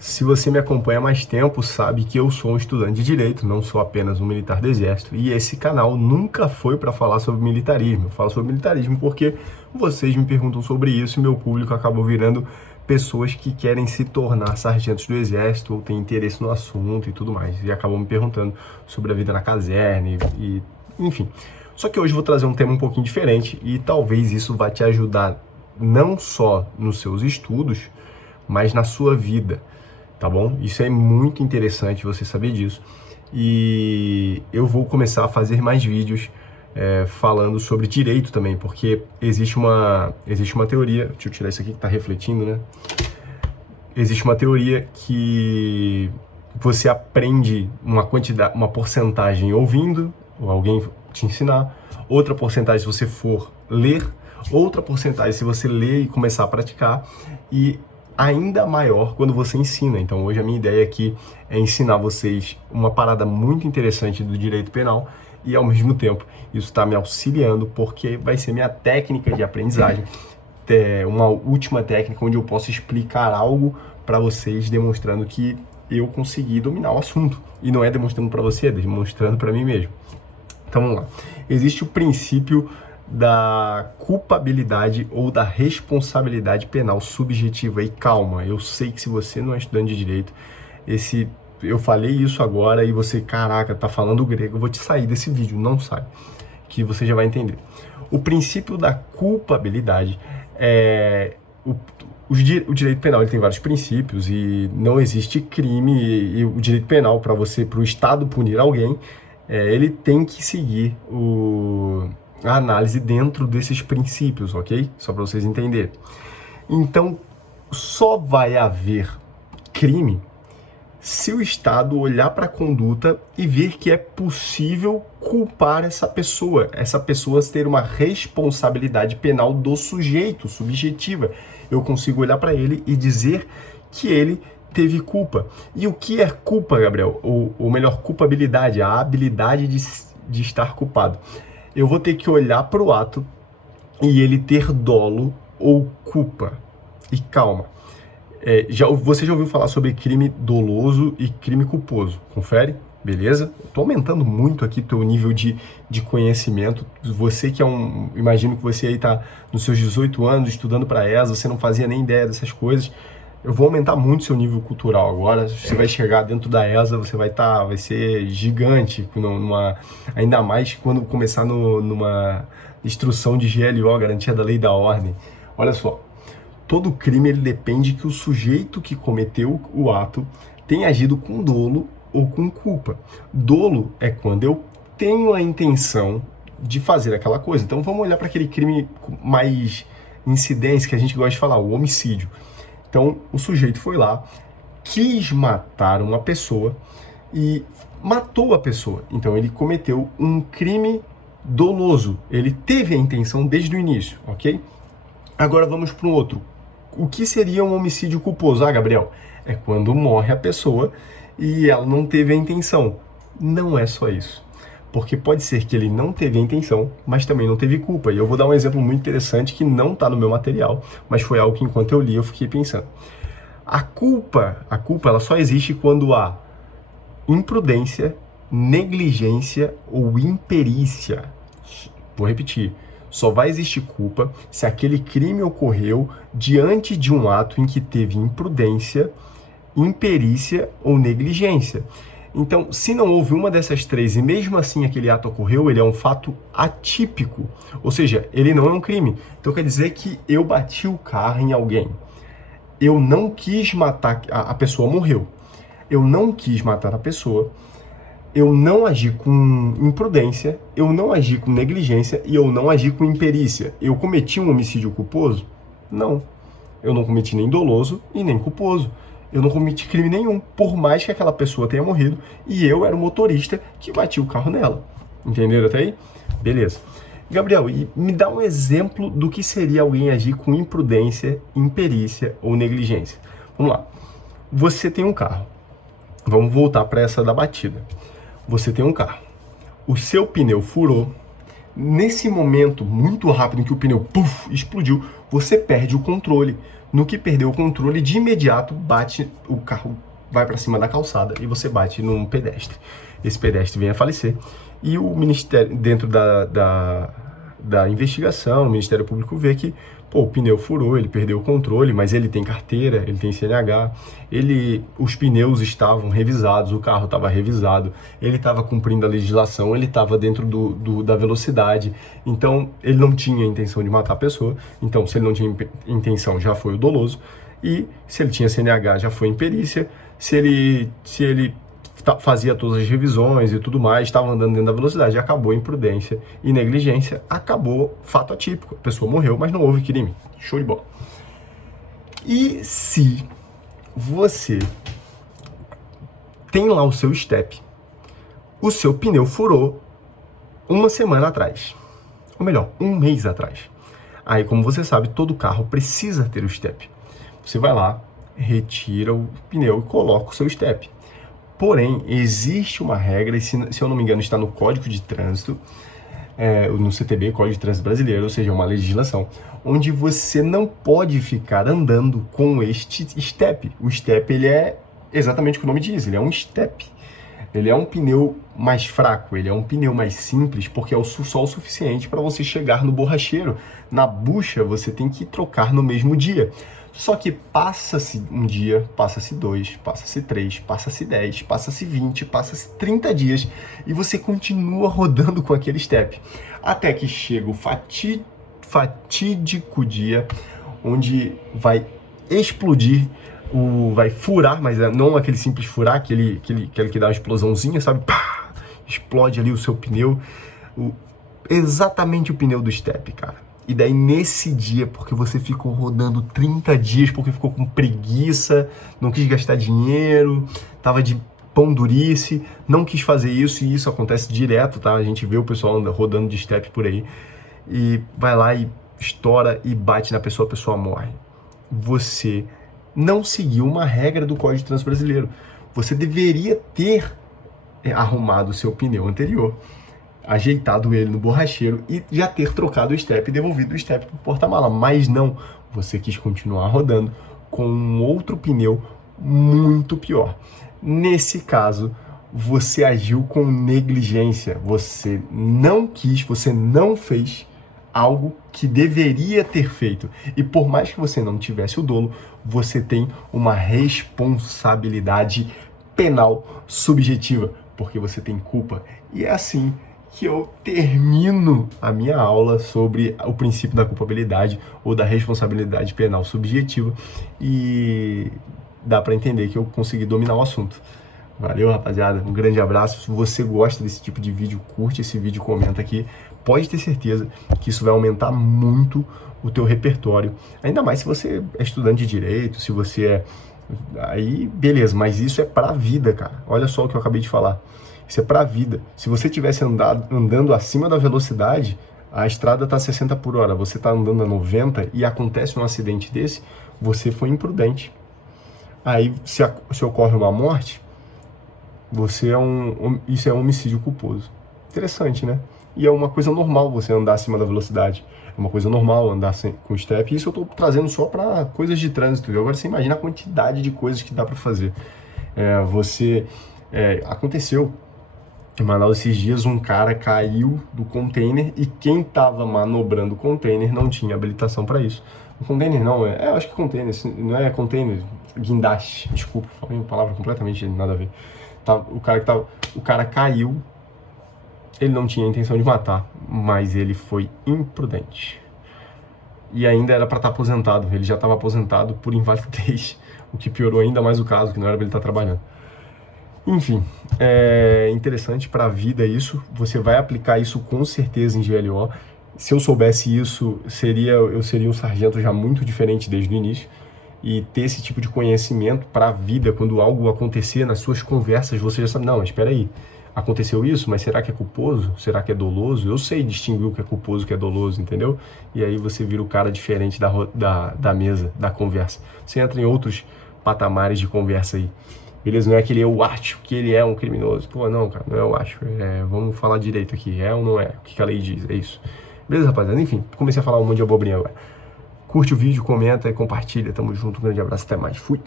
Se você me acompanha há mais tempo, sabe que eu sou um estudante de direito, não sou apenas um militar do exército, e esse canal nunca foi para falar sobre militarismo. Eu falo sobre militarismo porque vocês me perguntam sobre isso e meu público acabou virando pessoas que querem se tornar sargentos do exército ou têm interesse no assunto e tudo mais, e acabam me perguntando sobre a vida na caserna e enfim. Só que hoje eu vou trazer um tema um pouquinho diferente e talvez isso vá te ajudar não só nos seus estudos, mas na sua vida. Tá bom? Isso é muito interessante você saber disso. E eu vou começar a fazer mais vídeos falando sobre direito também, porque existe uma teoria, deixa eu tirar isso aqui que tá refletindo, né? Existe uma teoria que você aprende uma porcentagem ouvindo, ou alguém te ensinar, outra porcentagem se você for ler, outra porcentagem se você ler e começar a praticar, e ainda maior quando você ensina. Então hoje a minha ideia aqui é ensinar vocês uma parada muito interessante do direito penal e ao mesmo tempo isso está me auxiliando porque vai ser minha técnica de aprendizagem, uma última técnica onde eu posso explicar algo para vocês demonstrando que eu consegui dominar o assunto. E não é demonstrando para você, é demonstrando para mim mesmo. Então vamos lá. Existe o princípio da culpabilidade ou da responsabilidade penal subjetiva. E calma, eu sei que se você não é estudante de direito, eu falei isso agora e você, caraca, tá falando grego, eu vou te sair desse vídeo, não sai, que você já vai entender. O princípio da culpabilidade o direito penal ele tem vários princípios e não existe crime e o direito penal para o Estado punir alguém, ele tem que seguir a análise dentro desses princípios, ok? Só para vocês entenderem. Então, só vai haver crime se o Estado olhar para a conduta e ver que é possível culpar essa pessoa ter uma responsabilidade penal do sujeito, subjetiva. Eu consigo olhar para ele e dizer que ele teve culpa. E o que é culpa, Gabriel? Ou melhor, culpabilidade, a habilidade de estar culpado. Eu vou ter que olhar para o ato e ele ter dolo ou culpa. E calma, você já ouviu falar sobre crime doloso e crime culposo? Confere? Beleza? Estou aumentando muito aqui teu nível de conhecimento. Você que imagino que você aí está nos seus 18 anos estudando para a ESA, você não fazia nem ideia dessas coisas. Eu vou aumentar muito seu nível cultural agora. Você vai chegar dentro da ESA, você vai ser gigante, ainda mais quando começar numa instrução de GLO, garantia da lei da ordem. Olha só, todo crime ele depende que o sujeito que cometeu o ato tenha agido com dolo ou com culpa. Dolo é quando eu tenho a intenção de fazer aquela coisa. Então vamos olhar para aquele crime mais incidência que a gente gosta de falar, o homicídio. Então, o sujeito foi lá, quis matar uma pessoa e matou a pessoa. Então, ele cometeu um crime doloso. Ele teve a intenção desde o início, ok? Agora vamos para um outro. O que seria um homicídio culposo? Ah, Gabriel, é quando morre a pessoa e ela não teve a intenção. Não é só isso. Porque pode ser que ele não teve a intenção, mas também não teve culpa. E eu vou dar um exemplo muito interessante que não está no meu material, mas foi algo que enquanto eu li eu fiquei pensando. A culpa ela só existe quando há imprudência, negligência ou imperícia. Vou repetir. Só vai existir culpa se aquele crime ocorreu diante de um ato em que teve imprudência, imperícia ou negligência. Então, se não houve uma dessas três e mesmo assim aquele ato ocorreu, ele é um fato atípico, ou seja, ele não é um crime. Então quer dizer que eu bati o carro em alguém, eu não quis matar, a pessoa morreu, eu não quis matar a pessoa, eu não agi com imprudência, eu não agi com negligência e eu não agi com imperícia. Eu cometi um homicídio culposo? Não, eu não cometi nem doloso e nem culposo. Eu não cometi crime nenhum, por mais que aquela pessoa tenha morrido e eu era o motorista que bati o carro nela. Entenderam até aí? Beleza. Gabriel, e me dá um exemplo do que seria alguém agir com imprudência, imperícia ou negligência. Vamos lá. Você tem um carro. Vamos voltar para essa da batida. Você tem um carro. O seu pneu furou. Nesse momento muito rápido em que o pneu explodiu, você perde o controle. No que perdeu o controle, de imediato bate, o carro vai para cima da calçada e você bate num pedestre. Esse pedestre vem a falecer e o Ministério, dentro da investigação, o Ministério Público vê que o pneu furou, ele perdeu o controle, mas ele tem carteira, ele tem CNH, os pneus estavam revisados, o carro estava revisado, ele estava cumprindo a legislação, ele estava dentro da velocidade, então ele não tinha intenção de matar a pessoa, então se ele não tinha intenção já foi o doloso, e se ele tinha CNH já foi em perícia, se ele fazia todas as revisões e tudo mais, estava andando dentro da velocidade, acabou imprudência e negligência, acabou fato atípico. A pessoa morreu, mas não houve crime. Show de bola. E se você tem lá o seu step, o seu pneu furou uma semana atrás, ou melhor, um mês atrás. Aí, como você sabe, todo carro precisa ter o step. Você vai lá, retira o pneu e coloca o seu step. Porém, existe uma regra, e se eu não me engano está no Código de Trânsito, no CTB, Código de Trânsito Brasileiro, ou seja, uma legislação, onde você não pode ficar andando com este step. O step, ele é exatamente o que o nome diz, ele é um step. Ele é um pneu mais fraco, ele é um pneu mais simples, porque é só o suficiente para você chegar no borracheiro. Na bucha, você tem que trocar no mesmo dia. Só que passa-se um dia, passa-se 2, passa-se 3, passa-se 10, passa-se 20, passa-se 30 dias e você continua rodando com aquele step. Até que chega o fatídico dia onde vai explodir, vai furar, mas não aquele simples furar, aquele que dá uma explosãozinha, sabe? Pá! Explode ali o seu pneu, exatamente o pneu do step, cara. E daí nesse dia, porque você ficou rodando 30 dias, porque ficou com preguiça, não quis gastar dinheiro, tava de pão durice, não quis fazer isso, e isso acontece direto, tá? A gente vê o pessoal rodando de step por aí, e vai lá e estoura e bate na pessoa, a pessoa morre. Você não seguiu uma regra do Código de Trânsito Brasileiro. Você deveria ter arrumado o seu pneu anterior, ajeitado ele no borracheiro e já ter trocado o step e devolvido o step para o porta-mala. Mas não, você quis continuar rodando com um outro pneu muito pior. Nesse caso, você agiu com negligência. Você não quis, você não fez algo que deveria ter feito. E por mais que você não tivesse o dolo, você tem uma responsabilidade penal subjetiva, porque você tem culpa. E é assim que eu termino a minha aula sobre o princípio da culpabilidade ou da responsabilidade penal subjetiva, e dá para entender que eu consegui dominar o assunto. Valeu, rapaziada, um grande abraço. Se você gosta desse tipo de vídeo, curte esse vídeo, comenta aqui. Pode ter certeza que isso vai aumentar muito o teu repertório, ainda mais se você é estudante de direito, se você é... Aí, beleza, mas isso é pra vida, cara. Olha só o que eu acabei de falar. Isso é pra vida. Se você tivesse andando acima da velocidade, a estrada tá 60 por hora, você tá andando a 90 e acontece um acidente desse, você foi imprudente. Aí, se ocorre uma morte, isso é um homicídio culposo. Interessante, né? E é uma coisa normal você andar acima da velocidade. É uma coisa normal andar com step. Isso eu tô trazendo só para coisas de trânsito. Agora você imagina a quantidade de coisas que dá para fazer. Aconteceu em Manaus esses dias, um cara caiu do container e quem estava manobrando o container não tinha habilitação para isso. O container não, acho que container, não é container, guindaste, desculpa, falei uma palavra completamente nada a ver. O cara caiu, ele não tinha intenção de matar, mas ele foi imprudente. E ainda era para estar aposentado, ele já estava aposentado por invalidez, o que piorou ainda mais o caso, que não era para ele estar trabalhando. Enfim, é interessante para a vida isso, você vai aplicar isso com certeza em GLO. Se eu soubesse isso, eu seria um sargento já muito diferente desde o início, e ter esse tipo de conhecimento para a vida, quando algo acontecer nas suas conversas, você já sabe, não, mas espera aí, aconteceu isso, mas será que é culposo? Será que é doloso? Eu sei distinguir o que é culposo e o que é doloso, entendeu? E aí você vira o cara diferente da mesa, da conversa. Você entra em outros patamares de conversa aí. Beleza? Não é aquele eu acho que ele é um criminoso. Pô, não, cara, não é eu acho. Vamos falar direito aqui. É ou não é? O que a lei diz? É isso. Beleza, rapaziada? Enfim, comecei a falar um monte de abobrinha agora. Curte o vídeo, comenta e compartilha. Tamo junto, um grande abraço, até mais. Fui!